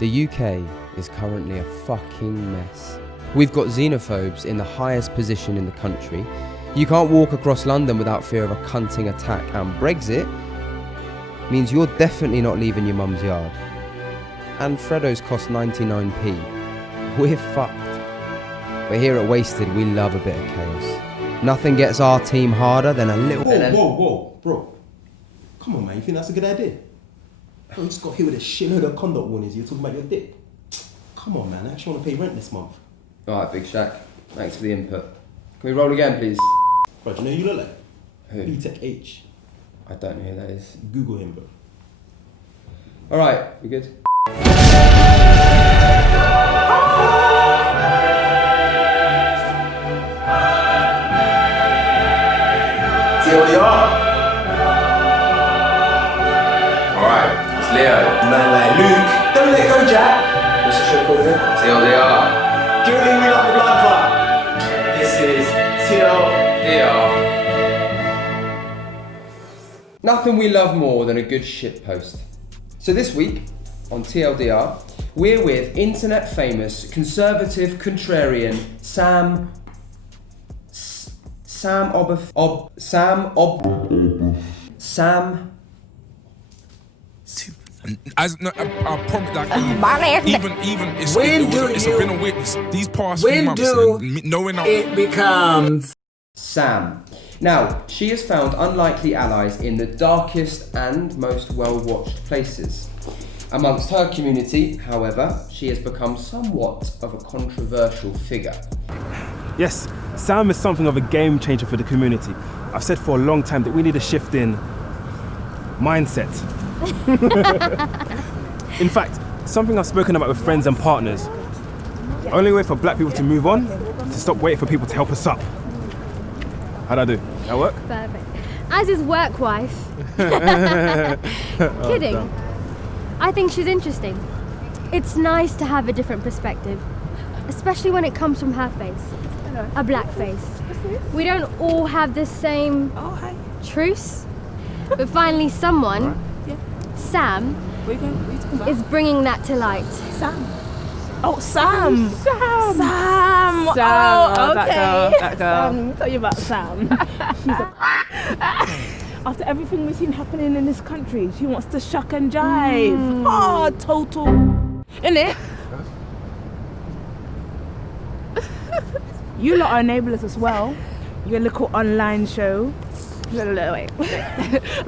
The UK is currently a fucking mess. We've got xenophobes in the highest position in the country. You can't walk across London without fear of a cunting attack, and Brexit means you're definitely not leaving your mum's yard. And Freddos cost 99p. We're fucked. But here at Wasted, we love a bit of chaos. Nothing gets our team harder than a little... Whoa, bro. Come on, man, you think that's a good idea? Bro, you just got hit with a shitload of conduct warnings. You're talking about your dick. Come on, man, I actually want to pay rent this month. Alright, Big Shaq. Thanks for the input. Can we roll again, please? Bro, do you know who you look like? Who? B-Tech H. I don't know who that is. Google him, bro. Alright, we good? Alright, it's Leo. Man like Luke. Don't let go, Jack. What's the show called again? TLDR. Julie, we like the blood clot. This is TLDR. Nothing we love more than a good shitpost. So this week, on TLDR, we're with internet famous, conservative, contrarian, Sam As no, I promise that even it's been a witness these past few months. Knowing it becomes Sam. Now, she has found unlikely allies in the darkest and most well-watched places. Amongst her community, however, she has become somewhat of a controversial figure. Yes, Sam is something of a game changer for the community. I've said for a long time that we need a shift in mindset. In fact, something I've spoken about with friends and partners. Only way for black people to move on is to stop waiting for people to help us up. How'd I do? That work? Perfect. As his work wife. Kidding. Oh, I think she's interesting. It's nice to have a different perspective, especially when it comes from her face, a black face. We don't all have the same truths, but finally someone, Sam, is bringing that to light. Sam. Oh, Sam. Sam. Oh, okay. That girl. Let me tell you about Sam. After everything we've seen happening in this country, she wants to shuck and jive. Oh, total. Innit? You lot are enablers as well. Your little online show. Wait.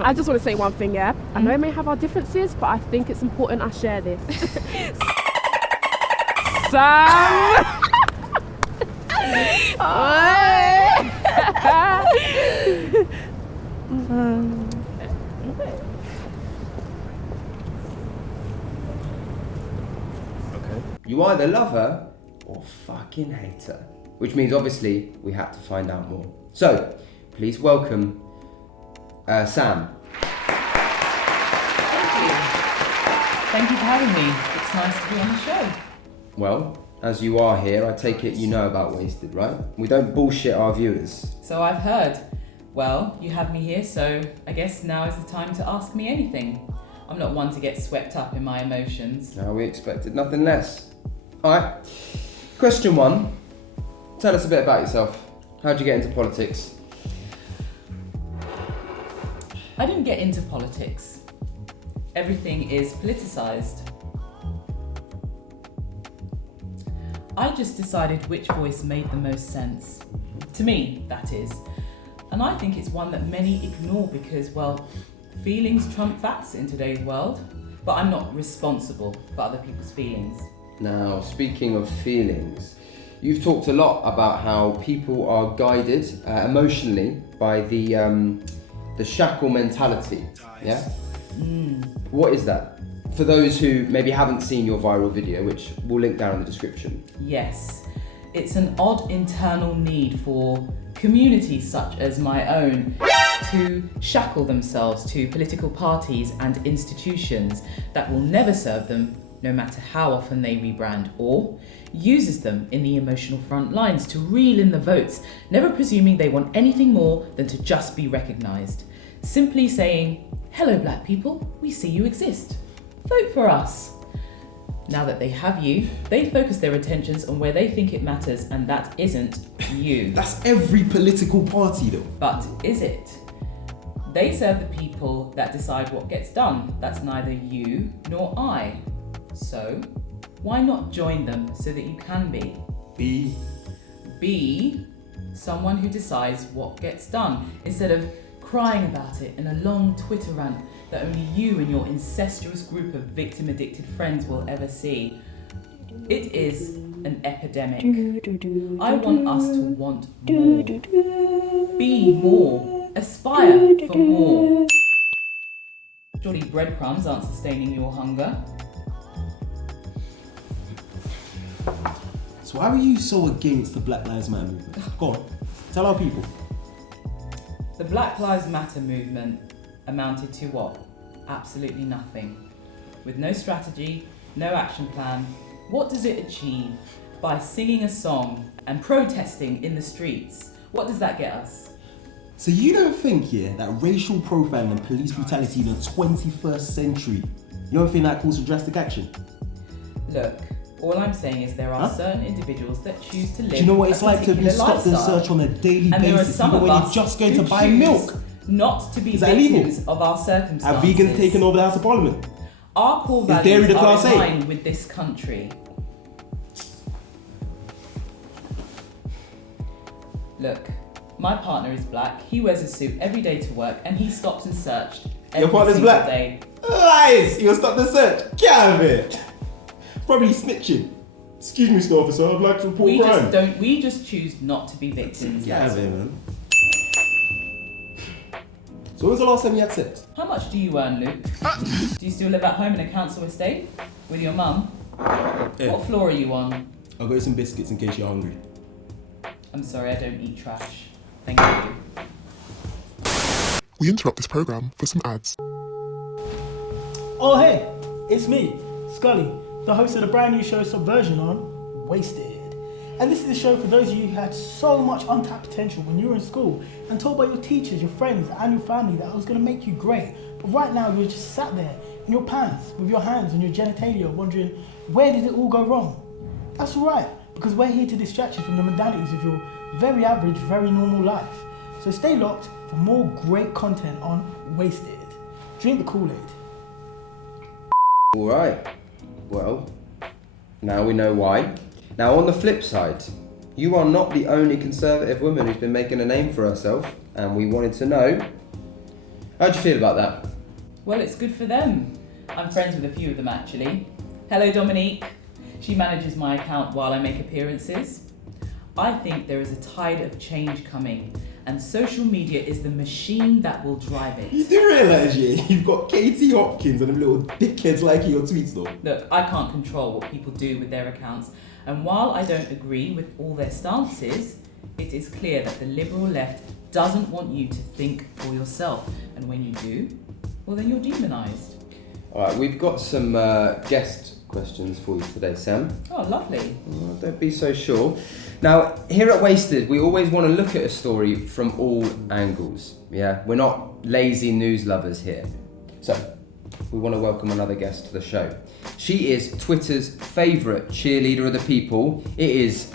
I just want to say one thing, yeah? I know we may have our differences, but I think it's important I share this. Sam! You either love her or fucking hate her. Which means obviously we had to find out more. So, please welcome Sam. Thank you for having me. It's nice to be on the show. Well, as you are here, I take it you know about Wasted, right? We don't bullshit our viewers. So I've heard. Well, you have me here, so I guess now is the time to ask me anything. I'm not one to get swept up in my emotions. No, we expected nothing less. Alright, question one. Tell us a bit about yourself. How'd you get into politics? I didn't get into politics. Everything is politicized. I just decided which voice made the most sense. To me, that is. And I think it's one that many ignore because, well, feelings trump facts in today's world. But I'm not responsible for other people's feelings. Now, speaking of feelings, you've talked a lot about how people are guided emotionally by the shackle mentality, yeah? What is that? For those who maybe haven't seen your viral video, which we'll link down in the description. Yes, it's an odd internal need for communities such as my own to shackle themselves to political parties and institutions that will never serve them, no matter how often they rebrand, or uses them in the emotional front lines to reel in the votes, never presuming they want anything more than to just be recognised. Simply saying, "Hello black people, we see you exist. Vote for us." Now that they have you, they focus their attentions on where they think it matters, and that isn't you. That's every political party though. But is it? They serve the people that decide what gets done. That's neither you nor I. So, why not join them so that you can be? Be someone who decides what gets done, instead of crying about it in a long Twitter rant that only you and your incestuous group of victim-addicted friends will ever see. It is an epidemic. I want us to want more. Be more. Aspire for more. Surely breadcrumbs aren't sustaining your hunger. So why were you so against the Black Lives Matter movement? Go on, tell our people. The Black Lives Matter movement amounted to what? Absolutely nothing. With no strategy, no action plan, what does it achieve by singing a song and protesting in the streets? What does that get us? So you don't think, that racial profiling and police brutality in the 21st century, you don't think that calls for drastic action? Look, all I'm saying is there are certain individuals that choose to live. Do you know what it's like to be stopped and searched on a daily basis, even when you're just going to buy milk? Not to be victims of our circumstances. Have vegans taken over the House of Parliament? Our core values are in line with this country. Look, my partner is black, he wears a suit every day to work, and he stops and searched every single day. Lies! You'll stop the search. Get out of it. Probably snitching. Excuse me, Mr. Officer, I'd like to report crime. We just choose not to be victims. Get out of here, man. So when was the last time you had sex? How much do you earn, Luke? Do you still live at home in a council estate? With your mum? Yeah. What floor are you on? I'll go get some biscuits in case you're hungry. I'm sorry, I don't eat trash. Thank you. We interrupt this program for some ads. Oh hey, it's me, Scully, the host of the brand new show Subversion on Wasted. And this is the show for those of you who had so much untapped potential when you were in school and told by your teachers, your friends and your family that it was going to make you great. But right now you're just sat there in your pants with your hands on your genitalia wondering, where did it all go wrong? That's alright, because we're here to distract you from the modalities of your very average, very normal life. So stay locked for more great content on Wasted. Drink the Kool-Aid. Alright, well, now we know why. Now on the flip side, you are not the only conservative woman who's been making a name for herself, and we wanted to know, how'd you feel about that? Well, it's good for them. I'm friends with a few of them actually. Hello Dominique. She manages my account while I make appearances. I think there is a tide of change coming, and social media is the machine that will drive it. You do realise, you've got Katie Hopkins and them little dickheads liking your tweets though? Look, I can't control what people do with their accounts, and while I don't agree with all their stances, it is clear that the liberal left doesn't want you to think for yourself, and when you do, well then you're demonised. Alright, we've got some guest questions for you today, Sam. Oh, lovely. Oh, don't be so sure. Now, here at Wasted, we always want to look at a story from all angles. Yeah, we're not lazy news lovers here. So, we want to welcome another guest to the show. She is Twitter's favourite cheerleader of the people. It is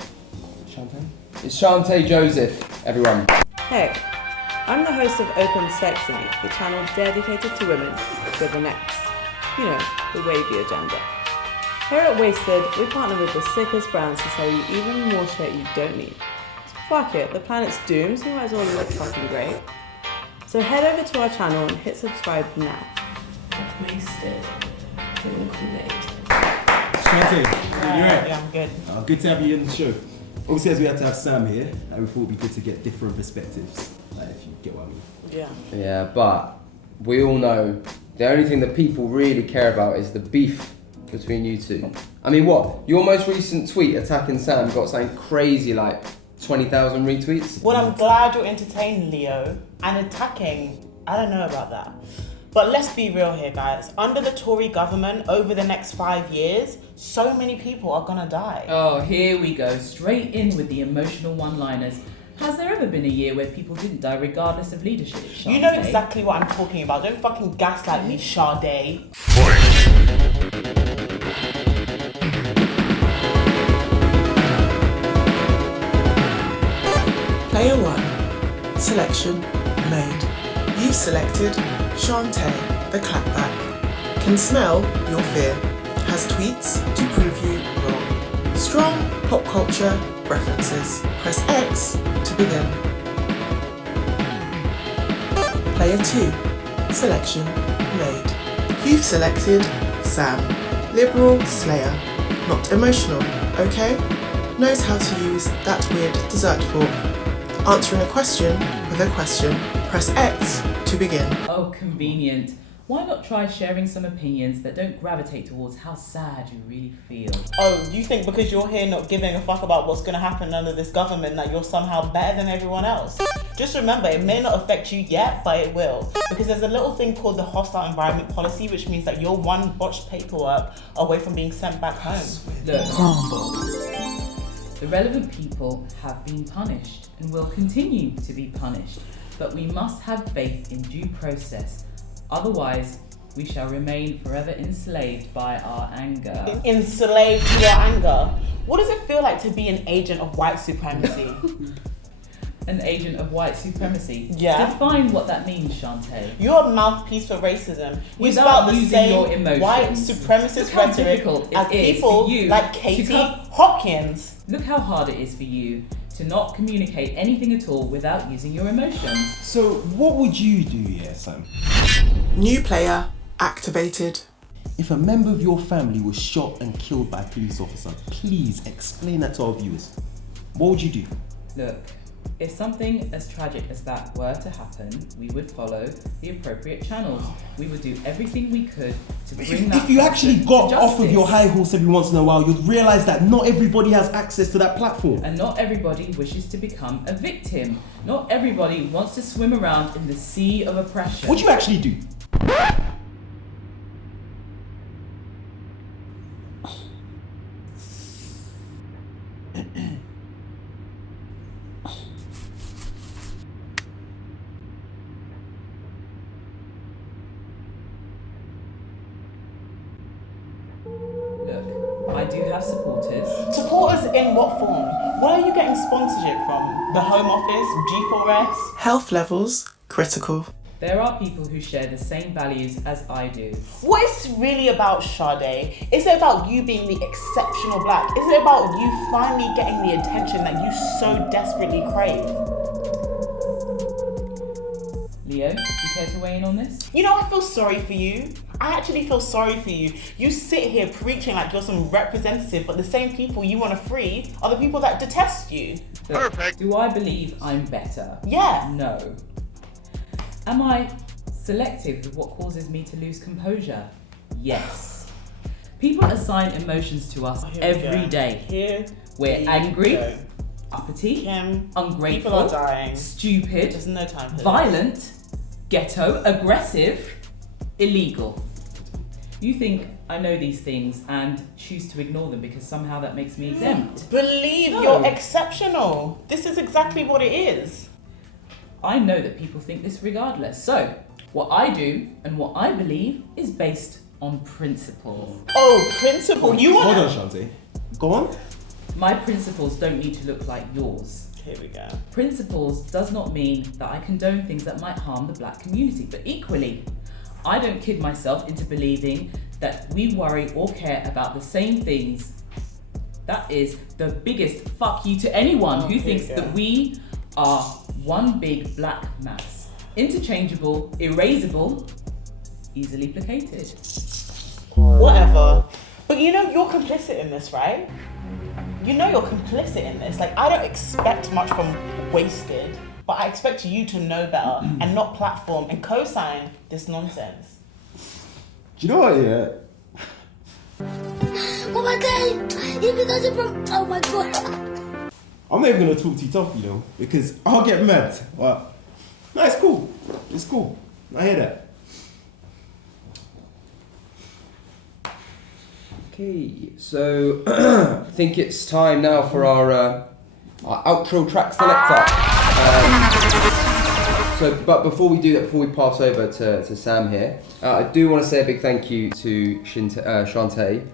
Chanté? It's Chanté Joseph, everyone. Hey, I'm the host of Open Sexy, the channel dedicated to women with the next, the wavy agenda. Here at Wasted, we partner with the sickest brands to sell you even more shit you don't need. So fuck it, the planet's doomed, so you might as well look fucking great. So head over to our channel and hit subscribe now. Wasted. KOOLAID. Chanté, you right? Yeah, I'm good. Good to have you on the show. Obviously, as we had to have Sam here, we thought it'd be good to get different perspectives, if you get what I mean. Yeah. Yeah, but we all know the only thing that people really care about is the beef between you two. I mean, what? Your most recent tweet attacking Sam got something crazy like 20,000 retweets? Well, I'm glad you're entertained, Leo. And attacking, I don't know about that. But let's be real here, guys. Under the Tory government, over the next 5 years, so many people are gonna die. Oh, here we go. Straight in with the emotional one-liners. Has there ever been a year where people didn't die regardless of leadership, Chanté? You know exactly what I'm talking about. Don't fucking gaslight me, Sade. Player 1. Selection made. You've selected Chanté, the clapback. Can smell your fear. Has tweets to prove you wrong. Strong pop culture references. Press X to begin. Player 2. Selection made. You've selected Sam, liberal slayer. Not emotional, okay? Knows how to use that weird dessert fork. Answering a question with a question. Press X to begin. Oh, convenient. Why not try sharing some opinions that don't gravitate towards how sad you really feel? Oh, you think because you're here not giving a fuck about what's going to happen under this government that you're somehow better than everyone else? Just remember, it may not affect you yet, but it will. Because there's a little thing called the hostile environment policy, which means that you're one botched paperwork away from being sent back home. Look, the relevant people have been punished and will continue to be punished. But we must have faith in due process. Otherwise, we shall remain forever enslaved by our anger. Enslaved to your anger? What does it feel like to be an agent of white supremacy? An agent of white supremacy? Yeah. Define what that means, Chanté. You're a mouthpiece for racism. You Without spout the using same your emotions. white supremacist Look how rhetoric difficult as it is people for you like to Katie come- Hopkins. Look how hard it is for you to not communicate anything at all without using your emotions. So what would you do here, Sam? New player activated. If a member of your family was shot and killed by a police officer, please explain that to our viewers. What would you do? Look, if something as tragic as that were to happen, we would follow the appropriate channels. We would do everything we could to bring that If you actually got to off of justice. your high horse every once in a while, you'd realise that not everybody has access to that platform. And not everybody wishes to become a victim. Not everybody wants to swim around in the sea of oppression. What'd you actually do? I do have supporters. Supporters in what form? Where are you getting sponsorship from? The Home Office? G4S? Health levels critical. There are people who share the same values as I do. What is this really about, Sade? Is it about you being the exceptional black? Is it about you finally getting the attention that you so desperately crave? Leo, you care to weigh in on this? You know, I feel sorry for you. I actually feel sorry for you. You sit here preaching like you're some representative, but the same people you want to free are the people that detest you. Perfect. Do I believe I'm better? Yeah. No. Am I selective with what causes me to lose composure? Yes. People assign emotions to us every day. Here we're angry, go. uppity, ungrateful, people are dying. Stupid, There's no time for violent, ghetto, aggressive, illegal. You think I know these things and choose to ignore them because somehow that makes me exempt. Believe No. you're exceptional. This is exactly what it is. I know that people think this regardless. So, what I do and what I believe is based on principle. Oh, principle. You want Hold on, Chanté. Go on. My principles don't need to look like yours. Here we go. Principles does not mean that I condone things that might harm the black community, but equally, I don't kid myself into believing that we worry or care about the same things. That is the biggest fuck you to anyone who thinks that we are one big black mass. Interchangeable, erasable, easily placated. Whatever. But you know you're complicit in this, right? You know you're complicit in this. Like, I don't expect much from Wasted, but I expect you to know better and not platform and co-sign this nonsense. Do you know what, yeah? Oh my god! You because you're from. Oh my god! I'm not even gonna talk to you tough, you know, because I'll get mad. But no, it's cool. It's cool. I hear that. Okay, so I think it's time now for our outro track selector. But before we do that, before we pass over to Sam here, I do want to say a big thank you to Chanté.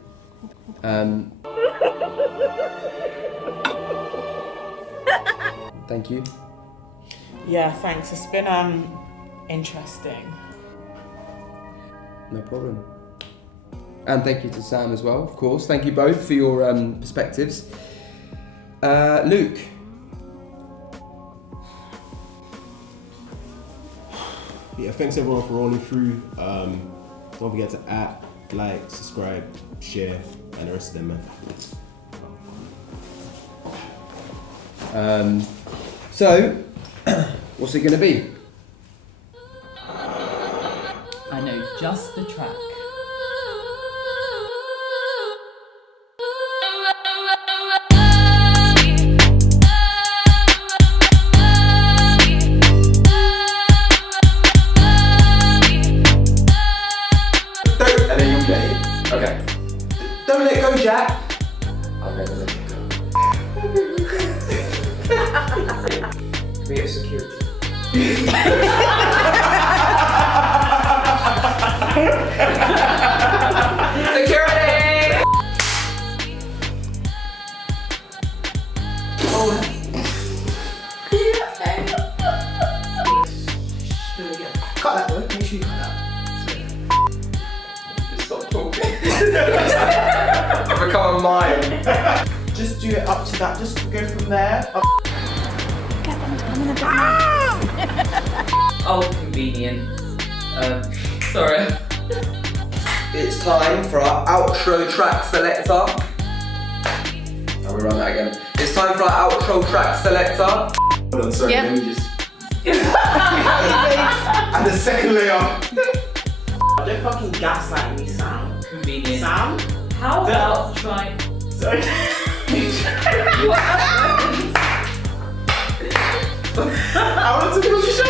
Thank you. Yeah, thanks. It's been interesting. No problem. And thank you to Sam as well, of course. Thank you both for your perspectives. Luke. Yeah, thanks everyone for rolling through. Don't forget to like, subscribe, share, and the rest of them, man. So, what's it gonna be? I know just the track. And then you'll get it. Okay. Don't let go, Jack. Okay, don't let it go. Can we get security? Security! Cut that, though. Make sure you cut that. Just stop talking. I've become a mime. Just do it up to that. Just go from there. Up. Get them to come in a bit. Oh, convenient. Sorry. It's time for our outro track selector. Oh, we run that again. It's time for our outro track selector. Hold on, sorry, Yep. let me just... And the second layer. Don't fucking gaslight me, Sam. Convenient. Sam? How about try... Sorry. What happened? I wanted to push it.